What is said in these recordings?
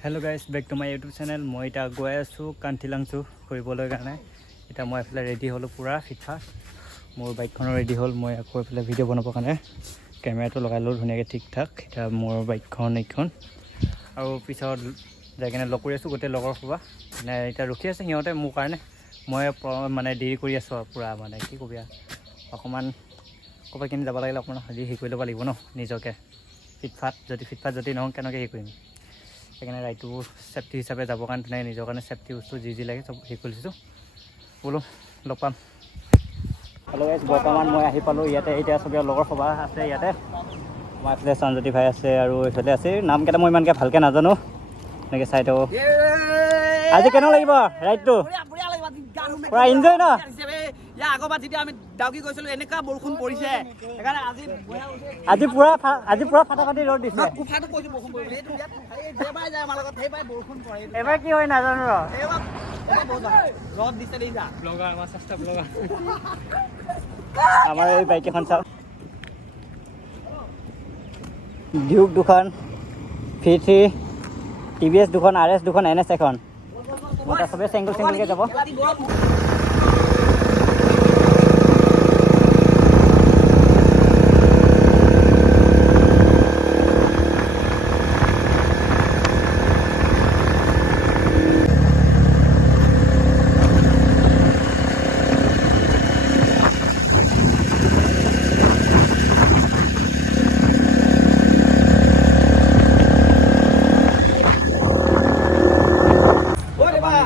Hello guys, back to my YouTube channel. মই এটা গৈ আছো কান্থিলাংচু ফুৰিবলৈ কাৰণে। এটা মই এফালে ৰেডি হলো পুৰা ফিটফা। মোৰ বাইকখন ৰেডি হল। মই আকৌ এফালে ভিডিও বনাবৰ কাৰণে কেমেৰাটো লগাই ললো ধুনীয়াকৈ ঠিক ঠাক। এটা মোৰ বাইকখন এইখন আৰু পিছত যাই কিনে লগ কৰি আছো গোটেই লগৰ খোবা। মানে এটা ৰখি আছে সিহঁতে মোৰ কাৰণে। মই মানে দেৰি কৰি আছো পুৰা মানে কি কবি অকমান ক'ৰবাত কিনি যাব লাগিলে অকমান হাজি হেৰি কৰি ল'ব লাগিব ন নিজকে ফিটফাট যদি নহওঁ কেনেকৈ হেৰি কৰিম সেইকাৰণে ৰাইডটো চেফটি হিচাপে যাবৰ কাৰণে ধুনীয়াকৈ নিজৰ কাৰণে চেফটি বস্তু যি লাগে চব হেৰি কৰি দিছোঁ বোলো লগ পাম। হেল্ল' গাইছ, বৰ্তমান মই আহি পালোঁ ইয়াতে। এতিয়া চবেই লগৰ সভা আছে ইয়াতে। আমাৰ এইফালে সঞ্জতি ভাই আছে আৰু এইফালে আছে নামকেইটা মই ইমানকৈ ভালকৈ নাজানো। এনেকৈ চাই থাকোঁ। আজি কেনেকুৱা লাগিব ৰাইডটো? পুৰা এনজয় ন? আগৰবাৰ যেতিয়া আমি ডাউকি গৈছিলোঁ এনেকুৱা বৰষুণ পৰিছে সেইকাৰণে আজি পুৰা ফাটাফাটি ৰ'দ দিছে। এবাৰ কি হয় নাজানো ৰ'দ দিছে দেই আমাৰ এই বাইক এখন চাওক, ডিউক দুখন, V3, TVS দুখন, RS দুখন, NS এখন। চবেই চিংগলকৈ যাব।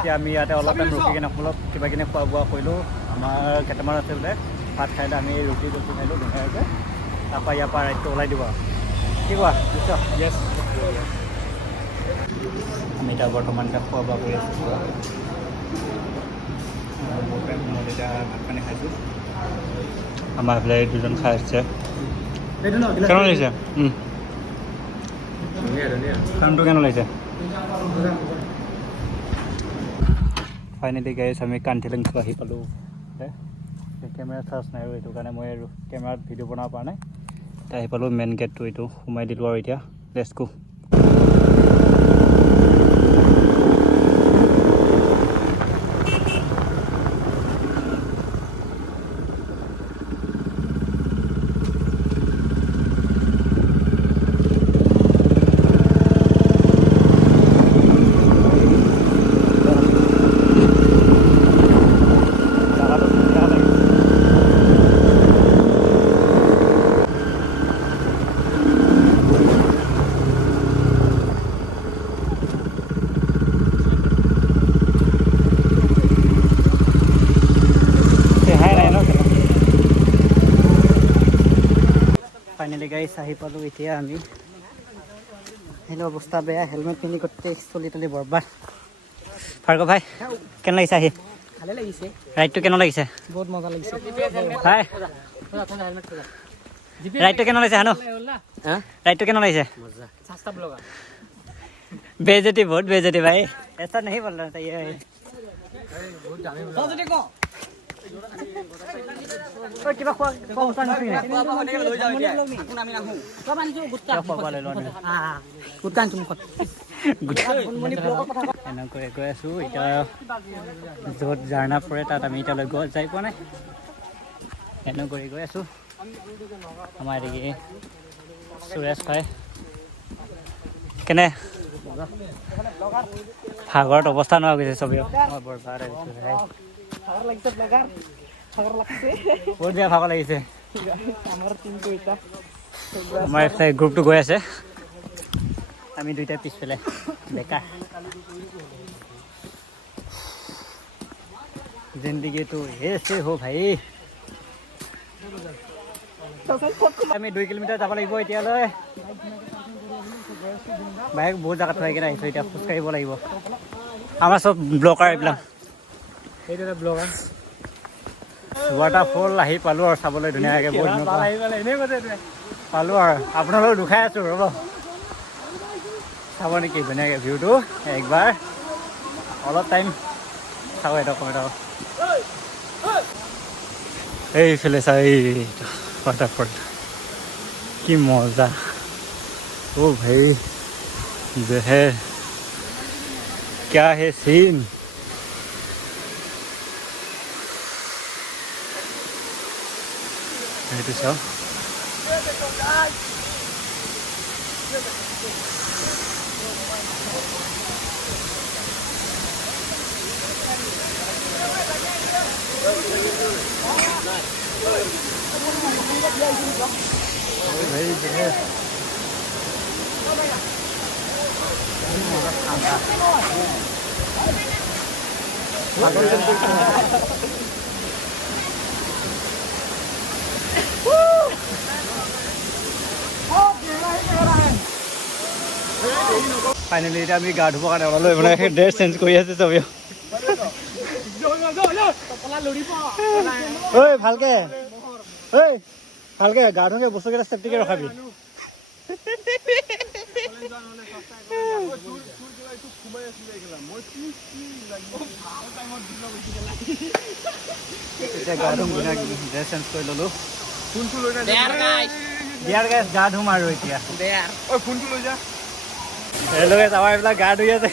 এতিয়া আমি ইয়াতে অলপ টাইম ৰখি কিনে অলপ কিবা কিনি খোৱা বোৱা কৰিলোঁ। আমাৰ কেইটামান আছে বোলে ভাত খাইলে আমি ৰুটি খাইলোঁ ধুনীয়াকৈ। তাৰপৰা ইয়াৰ পৰা ৰাইডটো ওলাই দিব আৰু কি কোৱা বুজিছ? য়েছ। আমি এতিয়া বৰ্তমান খোৱা বোৱা কৰি আছোঁ। এতিয়া ভাত পানী খাইছোঁ। আমাৰ এইফালে দুজন খাই আছে। কেনে লাগিছে? খানাটো কেনে লাগিছে? ফাইনেলি গাইছ আমি কান্থিলাংচু আহি পালোঁ। কেমেৰা চাৰ্জ নাই আৰু এইটো কাৰণে মই আৰু কেমেৰাত ভিডিঅ' বনাব পৰা নাই। এতিয়া আহি পালোঁ মেইন গেটটো, এইটো সোমাই দিলোঁ আৰু এতিয়া লেটছ গো। ফাইনেলি গাইছ আহি পালোঁ এতিয়া আমি। হেল্ল' অৱস্থা বেয়া, হেলমেট পিন্ধি গোটেই চলি তলি বৰবাদ। ভাৰ্গৱ ভাই কেনে লাগিছে আহি? ভালে লাগিছে। ৰাইডটো কেনে লাগিছে? বহুত মজা লাগিছে। ভাই ৰাইডটো কেনে লাগিছে? হানো ৰাইডটো কেনে লাগিছে? বেজতি বহুত বেজতি ভাই, ऐसा नहीं बोलना चाहिए। কিবা খোৱা এনেকৈ গৈ আছোঁ এতিয়া। য'ত ঝাৰ্ণা পৰে তাত আমি এতিয়ালৈ যাই পোৱা নাই। এনেকৈ গৈ আছোঁ। আমাৰ এদিকে সুৰেশ ভাই কেনে ভাগৰত অৱস্থা নোহোৱা গৈছে চবেই। বহুত বেয়া ভাগৰ লাগিছে। আমাৰ এইফালে গ্ৰুপটো গৈ আছে, আমি দুইটা পিছফালে বেকাৰ। জিন্দগীটো এছে হো ভাই। আমি 2 কিলোমিটাৰ যাব লাগিব এতিয়ালৈ। বাইক বহুত জেগাত থৈ কিনে আহিছোঁ, এতিয়া খোজকাঢ়িব লাগিব। আমাৰ চব ব্লকাৰ এইবিলাক। সেইটো এটা ব্লকাৰ। ৱাটাৰফল আহি পালোঁ আৰু চাবলৈ ধুনীয়াকৈ বহুত পালোঁ আৰু আপোনালোকক দুখাই আছোঁ ৰ'ব চাব নেকি ধুনীয়াকৈ ভিউটো একবাৰ অলপ টাইম চাব। এটা এইফালে চাই এইটো ৱাটাৰফল কি মজা। অ' ভাই জেহে क्या है सीन itu so ফাইনেলি এতিয়া আমি গা ধুবৰ কাৰণে ওলালো মানে ড্ৰেছ চেঞ্জ কৰি আছে চবেই ঐ ভালকে ঐ ভালকে গা ধুকে বস্তুকেইটা চেফটিকে ৰখাবি এতিয়া গা ধুম ড্ৰেছ চেঞ্জ কৰি ল'লো দিয়াৰ গাইছ গা ধুম আৰু এতিয়া ফোনটো লৈ যা হেল্ল' গাইছ আমাৰ এইবিলাক গা ধুই আছে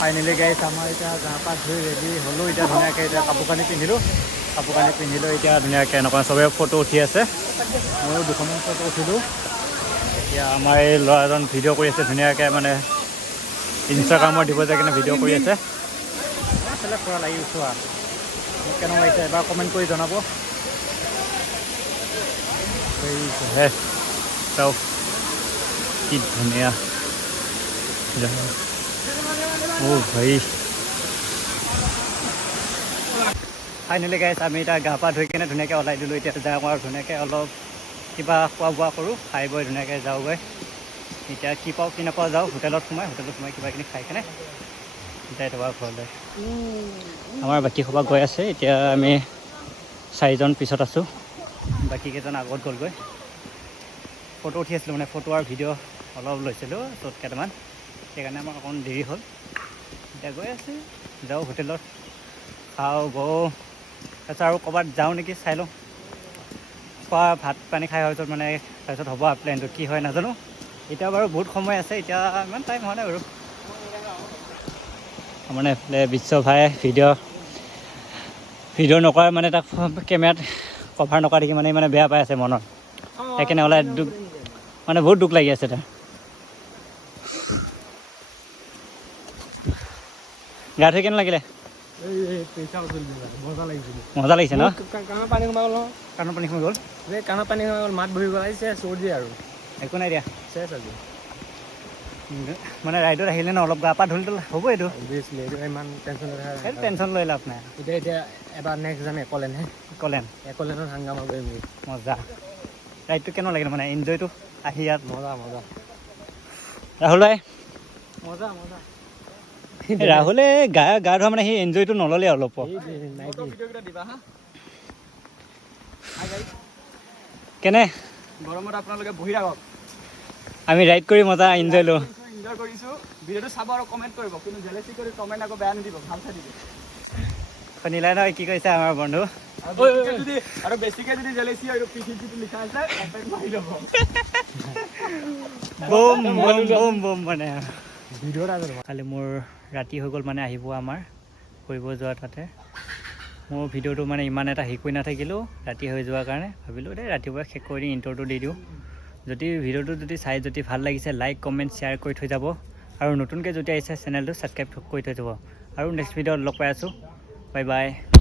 ফাইনেলি গাইছ আমাৰ এতিয়া গা পা ধুই ৰেডি হ'লোঁ এতিয়া ধুনীয়াকৈ এতিয়া কাপোৰ কানি পিন্ধিলোঁ এতিয়া ধুনীয়াকৈ এনেকুৱা চবে ফটো উঠি আছে ময়ো দুখনমান ফটো উঠিলোঁ এতিয়া আমাৰ এই ল'ৰাজন ভিডিঅ' কৰি আছে ধুনীয়াকৈ মানে ইনষ্টাগ্ৰামত দিব যায় কিনে ভিডিঅ' কৰি আছে আচলতে পুৰা লাগি উঠোৱা মোক কেনেকুৱা লাগিছে এবাৰ কমেণ্ট কৰি জনাব চাওক কি ধুনীয়া ভাই ফাইনেলি গাইছ আমি এতিয়া গা পা ধুই কিনে ধুনীয়াকৈ ওলাই দিলোঁ এতিয়া যাওঁ আৰু ধুনীয়াকৈ অলপ কিবা খোৱা বোৱা কৰোঁ খাই বৈ ধুনীয়াকৈ যাওঁগৈ এতিয়া কি পাওঁ কি নাপাওঁ যাওঁ হোটেলত সোমাই কিবা কিনি খাই কেনে যাই থকা ঘৰলৈ আমাৰ বাকী সবা গৈ আছে এতিয়া আমি 4জন পিছত আছোঁ বাকীকেইজন আগত গ'লগৈ ফটো উঠি আছিলোঁ মানে ফটো আৰু ভিডিঅ' অলপ লৈছিলোঁ ত'ত কেইটামান সেইকাৰণে আমাৰ অকণ দেৰি হ'ল এতিয়া গৈ আছে যাওঁ হোটেলত খাওঁ বওঁ তাৰপিছত আৰু ক'ৰবাত যাওঁ নেকি চাই লওঁ খোৱা ভাত পানী খাই হোৱাৰ পিছত মানে তাৰপিছত হ'ব আৰু প্লেনটো কি হয় নাজানো এতিয়া বাৰু বহুত সময় আছে এতিয়া ইমান টাইম হোৱা নাই বাৰু মানে এইফালে বিশ্ব ভাই ভিডিঅ' নকৰা মানে তাক কেমেৰাত কভাৰ নকৰা দেখি মানে বেয়া পাই আছে মনত সেইকাৰণে ওলাই মানে বহুত দুখ লাগি আছে তাৰ গা ধুই কেনে লাগিলে মজা লাগিছে ন কাণৰ পানী সোমাই গ'ল কাণৰ পানী সোমাই গ'ল মাত বহি গ'ল আহিছে চৰ্দি আৰু একো নাই দিয়া চেছ আজি মানে ৰাইডত আহিলে ন অলপ গা পা ধুলে হ'ব এইটো ইমান টেনশ্যন লৈ লাভ নাই এতিয়া এবাৰ নেক্সট যাম একলেণ্ডত হাংগামা কৰিম মজা ৰাইডটো কেনেকুৱা লাগিল মানে এনজয়টো আহি ইয়াত মজা মজা ৰাহুল ভাই মজা মজা ৰাহুলে গা ধোৱা মানে সি এনজয়টো নল'লে অলপ কেনে গৰমত আপোনালোকে বহি থাকক আমি ৰাইড কৰি মজা এনজয় লওঁ এনজয় কৰিছোঁ ভিডিঅ'টো চাব আৰু কমেণ্ট কৰিব কিন্তু জেলেচি কৰি কমেণ্ট আকৌ বেয়া নিদিব ভাল চাই দিব শুনিলাই নহয় কি কৈছে আমাৰ বন্ধু আৰু বেছিকৈ যদি জেলেচি হয় পিঠিত যিটো লিখা আছে এপেক মাৰি ল'ব বম বম বম বম মানে কালি মোৰ ৰাতি হৈ গ'ল মানে আহিব আমাৰ ফুৰিব যোৱা তাতে মোৰ ভিডিঅ'টো মানে ইমান এটা হেৰি কৰি নাথাকিলেও ৰাতি হৈ যোৱাৰ কাৰণে ভাবিলোঁ দেই ৰাতিপুৱা শেষ কৰি ইণ্ট্ৰ'টো দি দিওঁ যদি ভিডিঅ'টো যদি চাই যদি ভাল লাগিছে লাইক কমেণ্ট শ্বেয়াৰ কৰি থৈ যাব আৰু নতুনকৈ যদি আহিছে চেনেলটো ছাবস্ক্ৰাইব কৰি থৈ যাব আৰু নেক্সট ভিডিঅ'ত লগ পাই আছোঁ বাই বাই